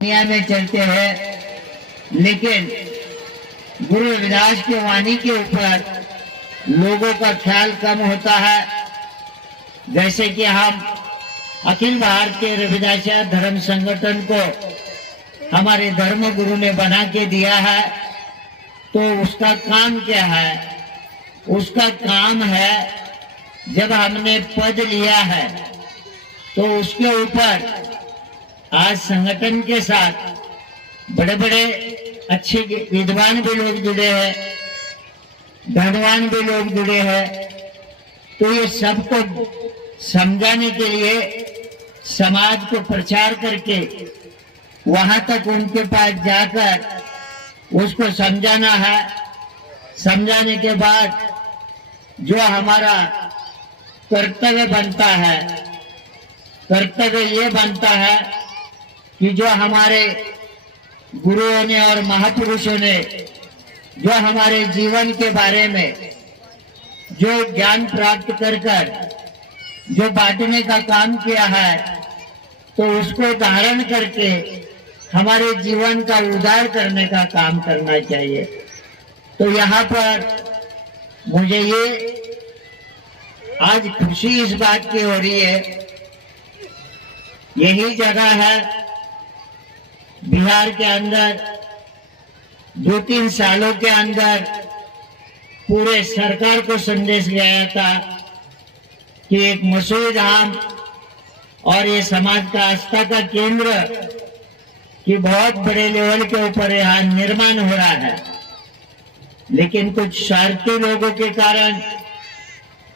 दुनिया में चलते हैं, लेकिन गुरु रविदास की वाणी के ऊपर लोगों का ख्याल कम होता है। जैसे कि हम अखिल भारतीय रविदासिया धर्म संगठन को हमारे धर्म गुरु ने बना के दिया है, तो उसका काम क्या है? उसका काम है, जब हमने पद लिया है तो उसके ऊपर आज संगठन के साथ बड़े बड़े अच्छे विद्वान भी लोग जुड़े हैं, धनवान भी लोग जुड़े हैं। तो ये सबको समझाने के लिए समाज को प्रचार करके वहां तक उनके पास जाकर उसको समझाना है। समझाने के बाद जो हमारा कर्तव्य बनता है, कर्तव्य ये बनता है कि जो हमारे गुरुओं ने और महापुरुषों ने जो हमारे जीवन के बारे में जो ज्ञान प्राप्त कर जो बांटने का काम किया है, तो उसको धारण करके हमारे जीवन का उद्धार करने का काम करना चाहिए। तो यहाँ पर मुझे ये आज खुशी इस बात की हो रही है, यही जगह है बिहार के अंदर 2-3 सालों के अंदर पूरे सरकार को संदेश गया था कि एक मसूरी धाम और ये समाज का आस्था का केंद्र कि बहुत बड़े लेवल के ऊपर यहाँ निर्माण हो रहा है। लेकिन कुछ स्वार्थी लोगों के कारण,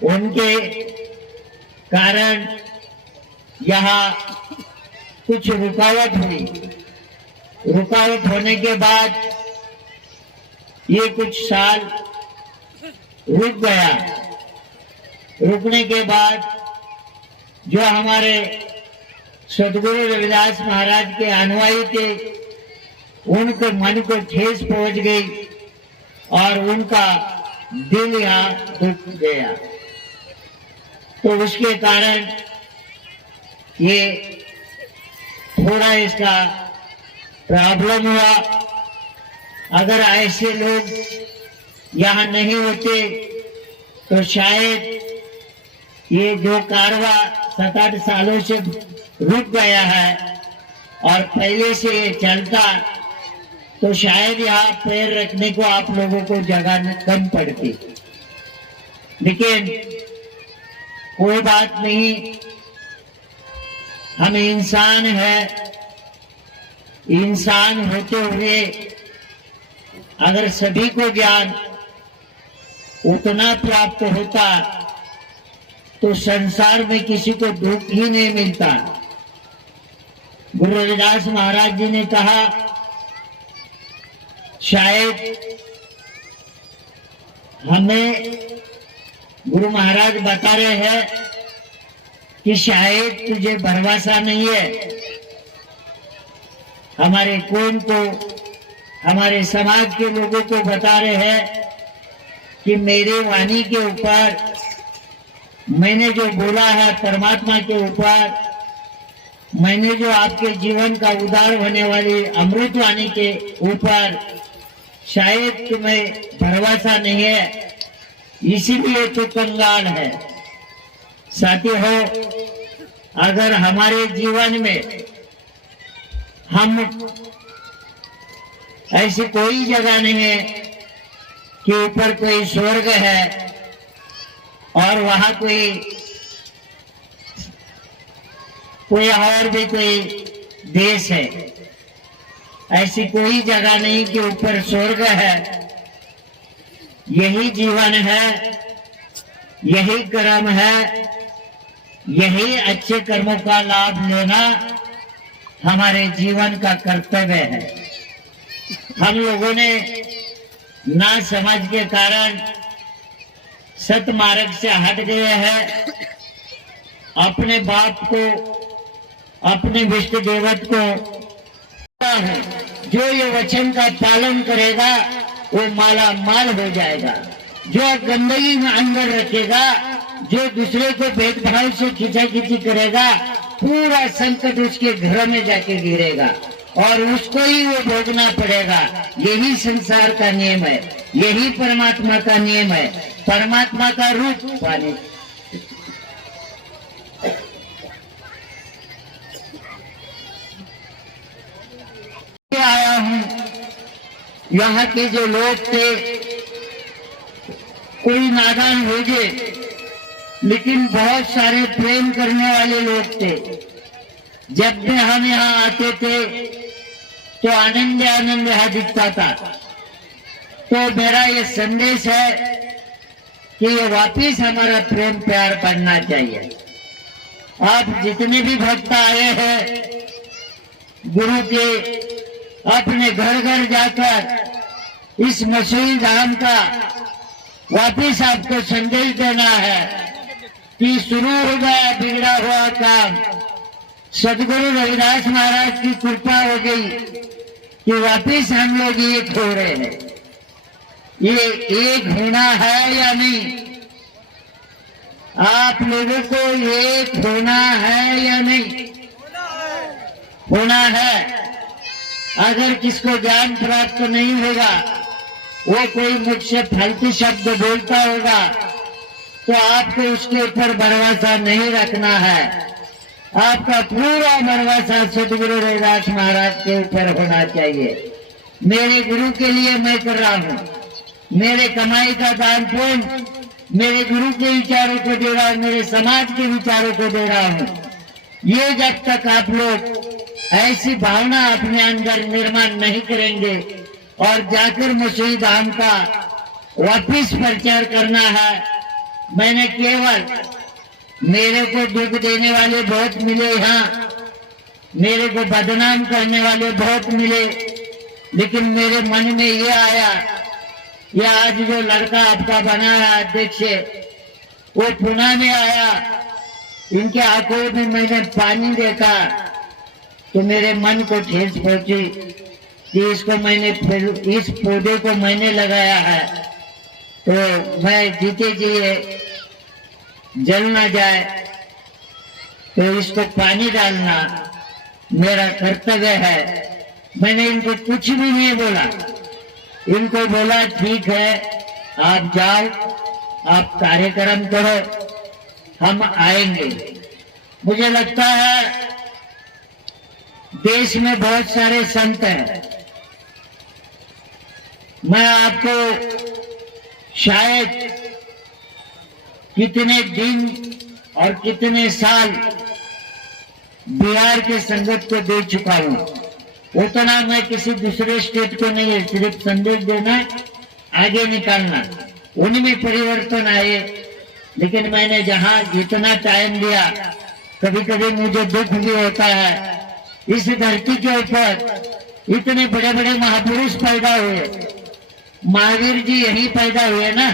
उनके कारण यहाँ कुछ रुकावट हुई। रुकावट होने के बाद ये कुछ साल रुक गया। रुकने के बाद जो हमारे सदगुरु रविदास महाराज के अनुयायी थे, उनके मन को ठेस पहुंच गई और उनका दिल यहाँ दुख गया। तो उसके कारण ये थोड़ा इसका प्रॉब्लम हुआ। अगर ऐसे लोग यहाँ नहीं होते तो शायद ये जो कारवा 7-8 सालों से रुक गया है और पहले से ये चलता, तो शायद यहाँ पैर रखने को आप लोगों को जगह कम पड़ती। लेकिन कोई बात नहीं, हम इंसान हैं। इंसान होते हुए अगर सभी को ज्ञान उतना प्राप्त होता तो संसार में किसी को दुख ही नहीं मिलता। गुरु रविदास महाराज जी ने कहा, शायद हमें गुरु महाराज बता रहे हैं कि शायद तुझे भरोसा नहीं है। हमारे कौन को, हमारे समाज के लोगों को बता रहे हैं कि मेरे वाणी के ऊपर, मैंने जो बोला है परमात्मा के ऊपर, मैंने जो आपके जीवन का उद्धार होने वाली अमृत वाणी के ऊपर शायद तुम्हें भरोसा नहीं है, इसीलिए तो कंगाल है। साथी हो, अगर हमारे जीवन में हम ऐसी कोई जगह नहीं है कि ऊपर कोई स्वर्ग है और वहां कोई और भी कोई देश है, ऐसी कोई जगह नहीं कि ऊपर स्वर्ग है। यही जीवन है, यही कर्म है, यही अच्छे कर्मों का लाभ लेना हमारे जीवन का कर्तव्य है। हम लोगों ने ना समझ के कारण सत मार्ग से हट गए हैं। अपने बाप को, अपने विष्णु देवत को है, जो ये वचन का पालन करेगा वो माला माल हो जाएगा। जो गंदगी में अंदर रखेगा, जो दूसरे को भेदभाव से खींचा खींची करेगा, पूरा संकट उसके घर में जाके गिरेगा। और उसको ही वो भोगना पड़ेगा। यही संसार का नियम है, यही परमात्मा का नियम है। परमात्मा का रूप पाने आया हूं। यहाँ के जो लोग थे, कोई नादान हो गए, लेकिन बहुत सारे प्रेम करने वाले लोग थे। जब भी हम यहाँ आते थे तो आनंद आनंद यहाँ दिखता था। तो मेरा ये संदेश है कि ये वापिस हमारा प्रेम प्यार बढ़ना चाहिए। आप जितने भी भक्त आए हैं गुरु के, अपने घर घर जाकर इस मसूरी धाम का वापिस आपको संदेश देना है कि शुरू हो गया बिगड़ा हुआ काम। सदगुरु रविदास महाराज की कृपा हो गई कि वापिस हम लोग एक हो रहे हैं। ये एक होना है या नहीं? आप लोगों को एक होना है या नहीं? होना है। अगर किसको ज्ञान प्राप्त नहीं होगा, वो कोई मुझसे फालतू शब्द बोलता होगा, तो आपको उसके ऊपर भरोसा नहीं रखना है। आपका पूरा भरोसा सदगुरु रविदास महाराज के ऊपर होना चाहिए। मेरे गुरु के लिए मैं कर रहा हूँ, मेरे कमाई का दान पुण्य मेरे गुरु के विचारों को दे रहा हूँ, मेरे समाज के विचारों को दे रहा हूँ। ये जब तक आप लोग ऐसी भावना अपने अंदर निर्माण नहीं करेंगे और जाकर मसूरी धाम का वापिस प्रचार करना है। मैंने केवल, मेरे को दुख देने वाले बहुत मिले यहाँ, मेरे को बदनाम करने वाले बहुत मिले, लेकिन मेरे मन में ये आया, ये आज जो लड़का आपका बना है अध्यक्ष, वो पुणे में आया, इनके आंखों में मैंने पानी देखा तो मेरे मन को ठेस पहुंची कि इसको मैंने, इस पौधे को मैंने लगाया है तो मैं जीते जी जल ना जाए, तो इसको पानी डालना मेरा कर्तव्य है। मैंने इनको कुछ भी नहीं बोला, इनको बोला ठीक है आप जाओ, आप कार्यक्रम करो, हम आएंगे। मुझे लगता है देश में बहुत सारे संत हैं, मैं आपको शायद कितने दिन और कितने साल बिहार के संगत को दे चुका हूं। उतना मैं किसी दूसरे स्टेट को नहीं है, सिर्फ संदेश देना, आगे निकालना, उनमें परिवर्तन आए। लेकिन मैंने जहां जितना टाइम दिया, कभी कभी मुझे दुख भी होता है। इस धरती के ऊपर इतने बड़े बड़े महापुरुष पैदा हुए, महावीर जी यही पैदा हुए ना,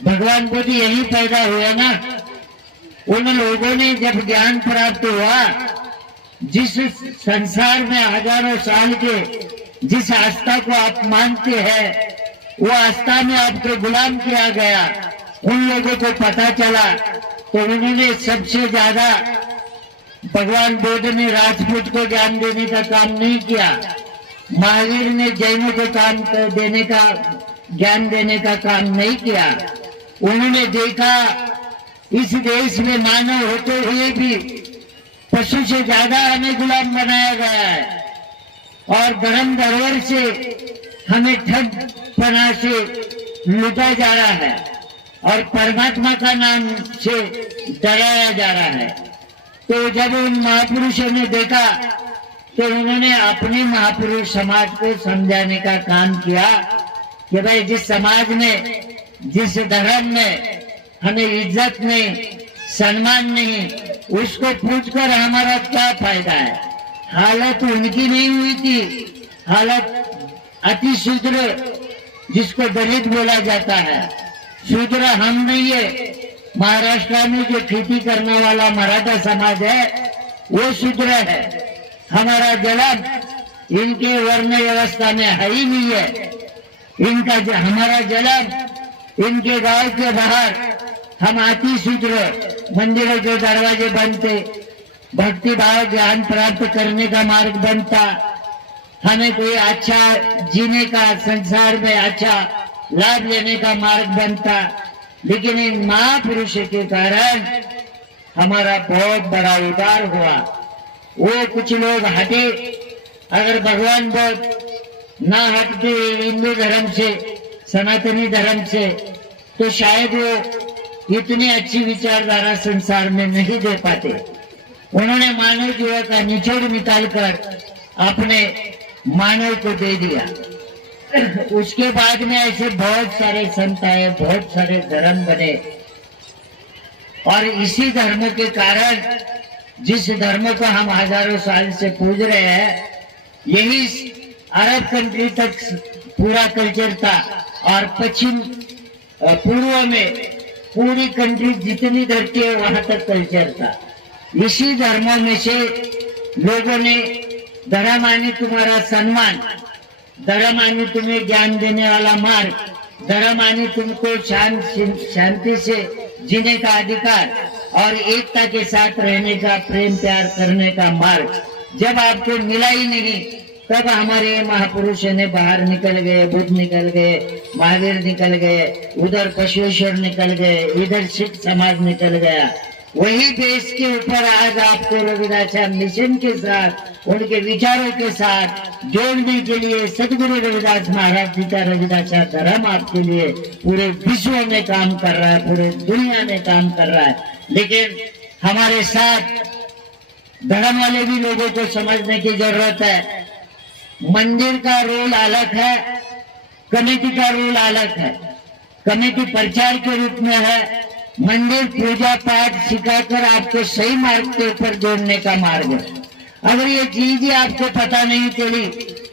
भगवान बुद्ध यही पैदा हुए ना। उन लोगों ने जब ज्ञान प्राप्त हुआ, जिस संसार में हजारों साल के जिस आस्था को आप मानते हैं, वो आस्था में आपको गुलाम किया गया। उन लोगों को पता चला तो उन्होंने सबसे ज्यादा, भगवान बुद्ध ने राजपूत को ज्ञान देने का काम नहीं किया, महावीर ने जैनों को काम देने का, ज्ञान देने का काम नहीं किया। उन्होंने देखा इस देश में मानव होते हुए भी पशु से ज्यादा हमें गुलाम बनाया गया है और धर्म धरोहर से हमें ठगपना से लूटा जा रहा है और परमात्मा का नाम से डराया जा रहा है। तो जब उन महापुरुषों ने देखा तो उन्होंने अपने महापुरुष समाज को समझाने का काम किया कि भाई जिस समाज में, जिस धर्म में हमें इज्जत नहीं, सम्मान नहीं, उसको पूछकर हमारा क्या फायदा है। हालत उनकी नहीं हुई थी, हालत अति शूद्र जिसको दलित बोला जाता है, शूद्र हम नहीं है। महाराष्ट्र में जो खेती करने वाला मराठा समाज है वो शूद्र है। हमारा जन्म इनके वर्ण व्यवस्था में है ही नहीं है। इनका हमारा जन्म इनके गांव के बाहर हम अति शूद्र, मंदिरों के दरवाजे बंद थे, भक्ति भाव ज्ञान प्राप्त करने का मार्ग बनता, हमें कोई अच्छा जीने का, संसार में अच्छा लाभ लेने का मार्ग बनता। लेकिन इन महापुरुष के कारण हमारा बहुत बड़ा उद्धार हुआ। वो कुछ लोग हटे, अगर भगवान बहुत ना हटते हिंदू धर्म से, सनातनी धर्म से, तो शायद वो इतनी अच्छी विचारधारा संसार में नहीं दे पाते। उन्होंने मानव जीवन का निचोड़ निकालकर अपने मानव को दे दिया। उसके बाद में ऐसे बहुत सारे संत आए, बहुत सारे धर्म बने, और इसी धर्म के कारण, जिस धर्म को हम हजारों साल से पूज रहे हैं, यही अरब कंट्री तक पूरा कल्चर था, और पश्चिम पूर्व में पूरी कंट्री जितनी धरती है वहां तक कल्चर था। इसी धर्मों में से लोगों ने धर्म माने तुम्हारा सम्मान, धर्म माने तुम्हें ज्ञान देने वाला मार्ग, धर्म माने तुमको शांति से जीने का अधिकार और एकता के साथ रहने का, प्रेम प्यार करने का मार्ग जब आपको मिला ही नहीं, तब हमारे महापुरुष ने बाहर निकल गए, बुद्ध निकल गए, महावीर निकल गए, उधर बसवेश्वर निकल गए, इधर सिख समाज निकल गया। वही देश के ऊपर आज आपको रविदास मिशन के साथ, उनके विचारों के साथ जोड़ने के लिए सदगुरु रविदास महाराज जी का रविदास धर्म आपके लिए पूरे विश्व में काम कर रहा है, पूरे दुनिया में काम कर रहा है। लेकिन हमारे साथ धर्म वाले भी लोगों को समझने की जरूरत है। मंदिर का रोल अलग है, कमेटी का रोल अलग है। कमेटी प्रचार के रूप में है, मंदिर पूजा पाठ सिखाकर आपको सही मार्ग के ऊपर जोड़ने का मार्ग है। अगर ये चीज ही आपको पता नहीं चली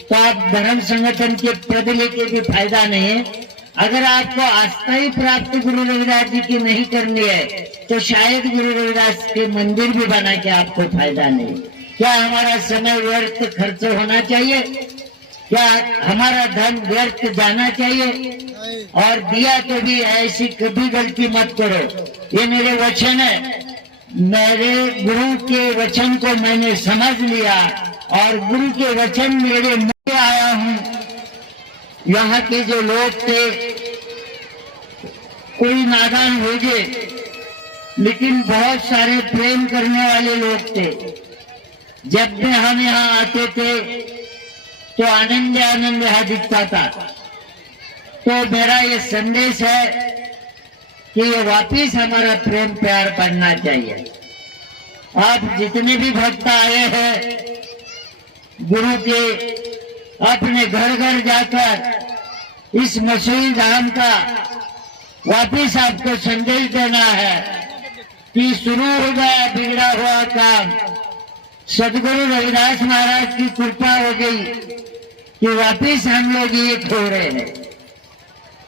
तो आप धर्म संगठन के पद लेके भी फायदा नहीं है। अगर आपको आस्था ही प्राप्त गुरु रविदास जी की नहीं करनी है तो शायद गुरु रविदास के मंदिर भी बना के आपको फायदा नहीं। क्या हमारा समय व्यर्थ खर्च होना चाहिए? क्या हमारा धन व्यर्थ जाना चाहिए? और दिया तो भी ऐसी कभी गलती मत करो। ये मेरे वचन है, मेरे गुरु के वचन को मैंने समझ लिया और गुरु के वचन मेरे मुंह में आया हूँ। यहाँ के जो लोग थे कोई नादान हो गए, लेकिन बहुत सारे प्रेम करने वाले लोग थे। जब भी हम यहाँ आते थे तो आनंद आनंद यहाँ दिखता था। तो मेरा ये संदेश है कि ये वापिस हमारा प्रेम प्यार बढ़ना चाहिए। आप जितने भी भक्त आए हैं गुरु के, अपने घर घर जाकर इस मसूरी धाम का वापिस आपको संदेश देना है कि शुरू हो गया बिगड़ा हुआ काम। सदगुरु रविदास महाराज की कृपा हो गई कि वापिस हम लोग एक हो रहे हैं।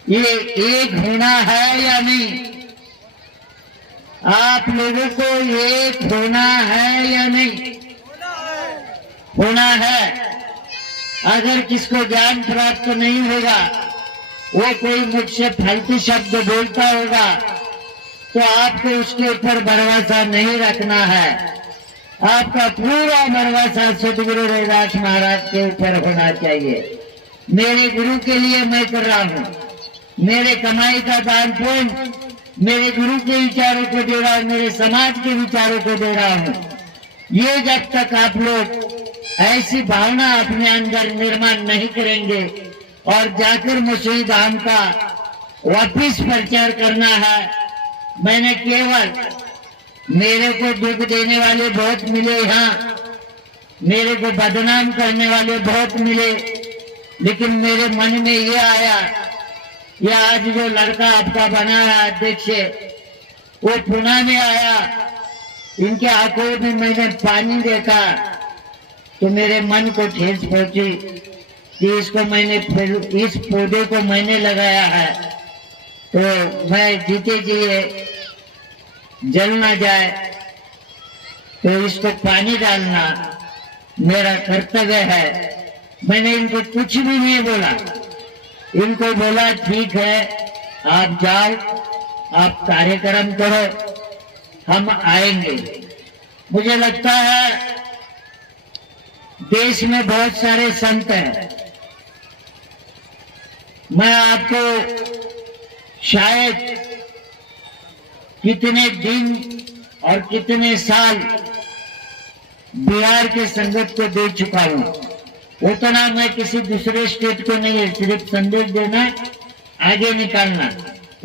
ये एक होना है या नहीं? आप लोगों को एक होना है या नहीं? होना है। अगर किसको ज्ञान प्राप्त नहीं होगा, वो कोई मुझसे फालतू शब्द बोलता होगा, तो आपको उसके ऊपर भरोसा नहीं रखना है। आपका पूरा भरोसा सदगुरु रविदास महाराज के ऊपर होना चाहिए। मेरे गुरु के लिए मैं कर रहा हूँ, मेरे कमाई का दान पुण्य मेरे गुरु के विचारों को दे रहा हूँ, मेरे समाज के विचारों को दे रहा हूँ। ये जब तक आप लोग ऐसी भावना अपने अंदर निर्माण नहीं करेंगे और जाकर मसूरी धाम का वापिस प्रचार करना है। मैंने केवल, मेरे को दुख देने वाले बहुत मिले यहाँ, मेरे को बदनाम करने वाले बहुत मिले, लेकिन मेरे मन में ये आया, ये आज जो लड़का आपका बना है अध्यक्ष, वो पुणे में आया, इनके आंखों में मैंने पानी देखा तो मेरे मन को ठेस पहुंची कि इसको मैंने, इस पौधे को मैंने लगाया है तो मैं जीते जी जल ना जाए, तो इसको पानी डालना मेरा कर्तव्य है। मैंने इनको कुछ भी नहीं बोला, इनको बोला ठीक है आप जाओ, आप कार्यक्रम करो, हम आएंगे। मुझे लगता है देश में बहुत सारे संत हैं। मैं आपको शायद कितने दिन और कितने साल बिहार के संगत को दे चुका हूं, उतना मैं किसी दूसरे स्टेट को नहीं है। सिर्फ संदेश देना, आगे निकालना,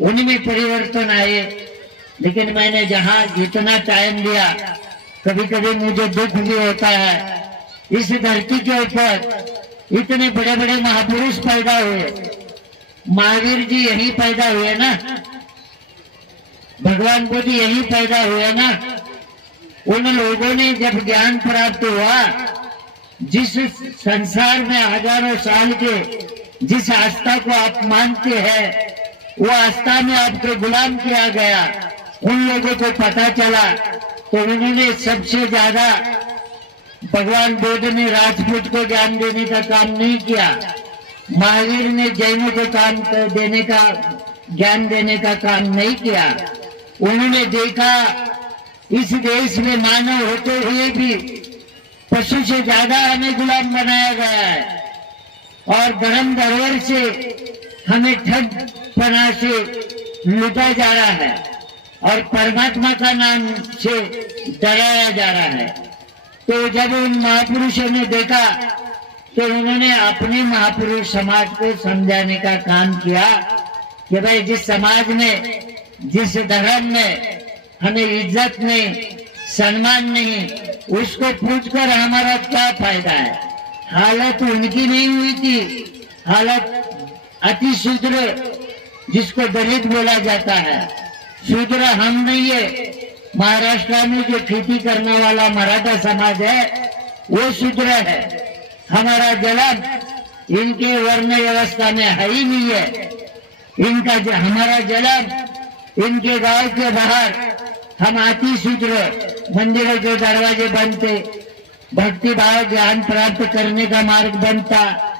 उनमें परिवर्तन आए। लेकिन मैंने जहां जितना टाइम दिया, कभी कभी मुझे दुख भी होता है। इस धरती के ऊपर इतने बड़े बड़े महापुरुष पैदा हुए, महावीर जी यहीं पैदा हुए ना, भगवान बुद्ध यहीं पैदा हुए ना। उन लोगों ने जब ज्ञान प्राप्त हुआ, जिस संसार में हजारों साल के जिस आस्था को आप मानते हैं, वो आस्था में आपको गुलाम किया गया। उन लोगों को पता चला तो उन्होंने सबसे ज्यादा, भगवान बुद्ध ने राजपूत को ज्ञान देने का काम नहीं किया, महावीर ने जैनों को ज्ञान देने का काम नहीं किया। उन्होंने देखा इस देश में मानव होते हुए भी पशु से ज्यादा हमें गुलाम बनाया गया है, और धर्म धरोहर से हमें ठगपना से लूटा जा रहा है, और परमात्मा का नाम से डराया जा रहा है। तो जब उन महापुरुषों ने देखा तो उन्होंने अपने महापुरुष समाज को समझाने का काम किया कि भाई, जिस समाज में, जिस धर्म में हमें इज्जत नहीं, सम्मान नहीं, उसको पूछकर हमारा क्या फायदा है। हालत उनकी नहीं हुई थी, हालत अति शूद्र, जिसको दलित बोला जाता है, शूद्र हम नहीं है। महाराष्ट्र में जो खेती करने वाला मराठा समाज है, वो शूद्र है। हमारा जन्म इनके वर्ण व्यवस्था में है ही नहीं है। इनका हमारा जन्म इनके गांव के बाहर, हम अति शूद्र, मंदिरों के दरवाजे बनते, भक्ति भाव ज्ञान प्राप्त करने का मार्ग बनता,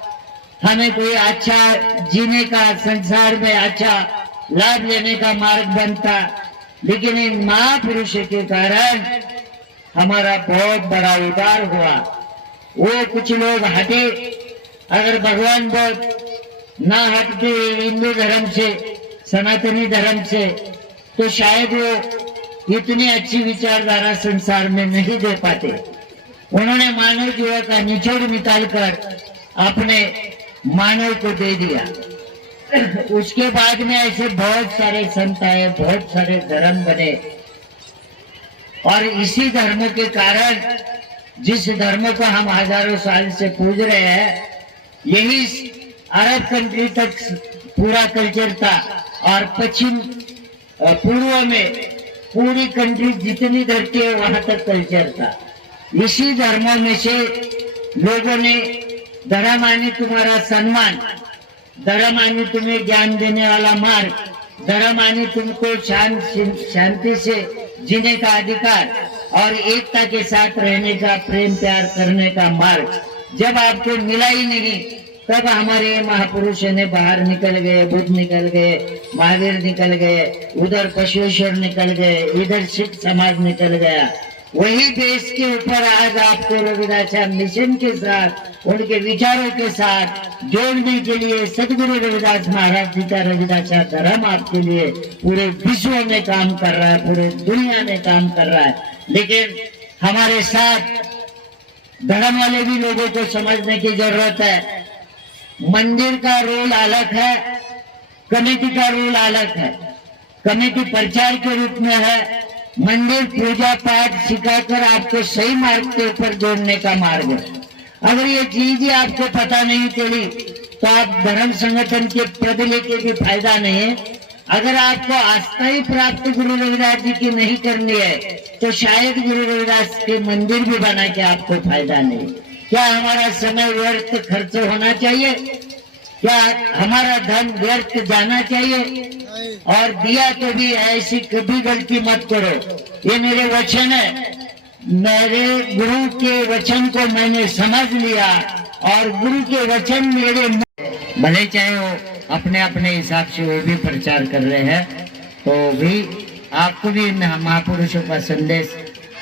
हमें कोई अच्छा जीने का, संसार में अच्छा लाभ लेने का मार्ग बनता। लेकिन इन महापुरुषों के कारण हमारा बहुत बड़ा उद्धार हुआ। वो कुछ लोग हटे, अगर भगवान बुद्ध ना हटते हिंदू धर्म से, सनातनी धर्म से, तो शायद वो इतनी अच्छी विचारधारा संसार में नहीं दे पाते। उन्होंने मानव जीवन का निचोड़ निकालकर अपने मानव को दे दिया। उसके बाद में ऐसे बहुत सारे संत आए, बहुत सारे धर्म बने, और इसी धर्म के कारण, जिस धर्म को हम हजारों साल से पूज रहे हैं, यही अरब कंट्री तक पूरा कल्चर था, और पश्चिम पूर्व में पूरी कंट्री जितनी धरती है वहां तक कल्चर था। इसी धर्मों में से लोगों ने धर्म आने तुम्हारा सम्मान, धर्म आने तुम्हें ज्ञान देने वाला मार्ग, धर्म आने तुमको शांति से जीने का अधिकार और एकता के साथ रहने का, प्रेम प्यार करने का मार्ग जब आपको मिला ही नहीं, तब हमारे महापुरुषों ने बाहर निकल गए, बुद्ध निकल गए, महावीर निकल गए, उधर बसवेश्वर निकल गए, इधर सिख समाज निकल गया। वही देश के ऊपर आज आपको रविदास मिशन के साथ, उनके विचारों के साथ जोड़ने के लिए सदगुरु रविदास महाराज जी का रविदास धर्म आपके लिए पूरे विश्व में काम कर रहा है, पूरे दुनिया में काम कर रहा है। लेकिन हमारे साथ धर्म वाले भी लोगों को समझने की जरूरत है। मंदिर का रोल अलग है, कमेटी का रोल अलग है। कमेटी प्रचार के रूप में है, मंदिर पूजा पाठ सिखाकर आपको सही मार्ग के ऊपर जोड़ने का मार्ग है। अगर ये चीज ही आपको पता नहीं चली तो आप धर्म संगठन के पद लेके भी फायदा नहीं है। अगर आपको आस्था ही प्राप्त गुरु रविदास जी की नहीं करनी है तो शायद गुरु रविदास के मंदिर भी बना के आपको फायदा नहीं। क्या हमारा समय व्यर्थ खर्च होना चाहिए? क्या हमारा धन व्यर्थ जाना चाहिए? और दिया तो भी ऐसी कभी गलती मत करो। ये मेरे वचन है, मेरे गुरु के वचन को मैंने समझ लिया और गुरु के वचन मेरे, भले चाहे वो अपने अपने हिसाब से वो भी प्रचार कर रहे हैं, तो भी आपको भी महापुरुषों का संदेश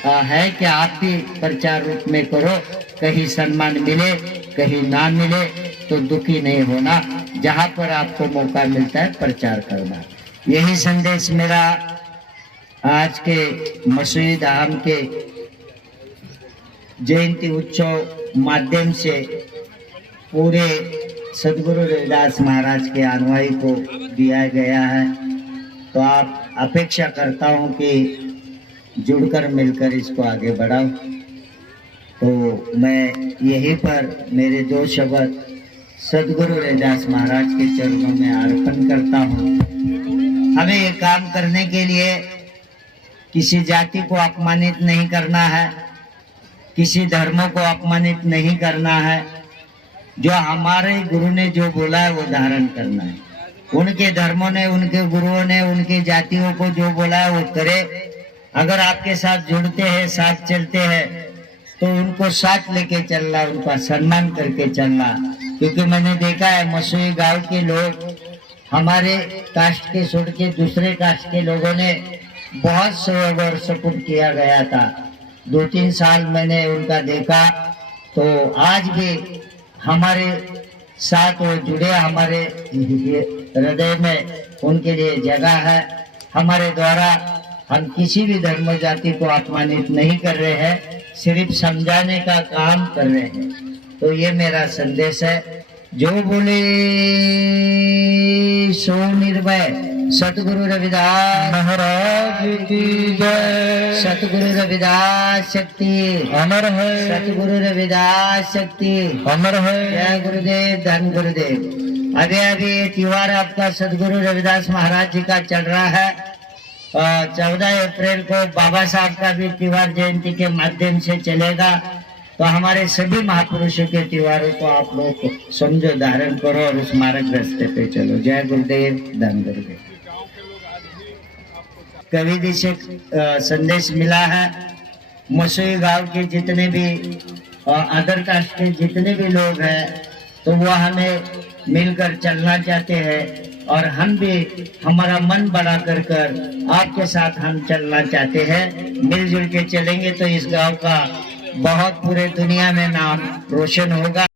है कि आप भी प्रचार रूप में करो, कहीं सम्मान मिले कहीं ना मिले तो दुखी नहीं होना, जहां पर आपको मौका मिलता है प्रचार करना। यही संदेश मेरा आज के मसूरी धाम के जयंती उत्सव माध्यम से पूरे सदगुरु रविदास महाराज के अनुयायी को दिया गया है। तो आप अपेक्षा करता हूं कि जुड़कर मिलकर इसको आगे बढ़ाओ। तो मैं यहीं पर मेरे दो शब्द सदगुरु रविदास महाराज के चरणों में अर्पण करता हूं। हमें ये काम करने के लिए किसी जाति को अपमानित नहीं करना है, किसी धर्म को अपमानित नहीं करना है। जो हमारे गुरु ने जो बोला है वो धारण करना है। उनके धर्मों ने, उनके गुरुओं ने, उनके जातियों को जो बोला है वो करे। अगर आपके साथ जुड़ते हैं, साथ चलते हैं, तो उनको साथ लेके चलना, उनका सम्मान करके चलना। क्योंकि मैंने देखा है मसूरी गांव के लोग हमारे कास्ट के छोड़ के दूसरे कास्ट के लोगों ने बहुत सहयोग और सपोर्ट किया गया था। 2-3 साल मैंने उनका देखा, तो आज भी हमारे साथ वो जुड़े, हमारे हृदय में उनके लिए जगह है। हमारे द्वारा हम किसी भी धर्म जाति को अपमानित नहीं कर रहे हैं, सिर्फ समझाने का काम कर रहे हैं। तो ये मेरा संदेश है। जो बोले सो निर्भय सतगुरु रविदास महाराज की जय। सतगुरु रविदास शक्ति अमर है, सतगुरु रविदास शक्ति अमर है। जय गुरुदेव, धन गुरुदेव। अभी अभी ये त्योहार आपका सदगुरु रविदास महाराज जी का चल रहा है। 14 अप्रैल को बाबा साहब का भी त्योहार जयंती के माध्यम से चलेगा। तो हमारे सभी महापुरुषों के त्योहारों को आप लोग समझो, धारण करो और उस मार्ग रास्ते पे चलो। जय गुरुदेव, धन गुरुदेव। कवि जी से संदेश मिला है, मसूरी गांव के जितने भी अदर कास्ट के जितने भी लोग हैं, तो वो हमें मिलकर चलना चाहते हैं। और हम भी हमारा मन बड़ा कर आपके साथ हम चलना चाहते हैं। मिलजुल के चलेंगे तो इस गांव का बहुत पूरे दुनिया में नाम रोशन होगा।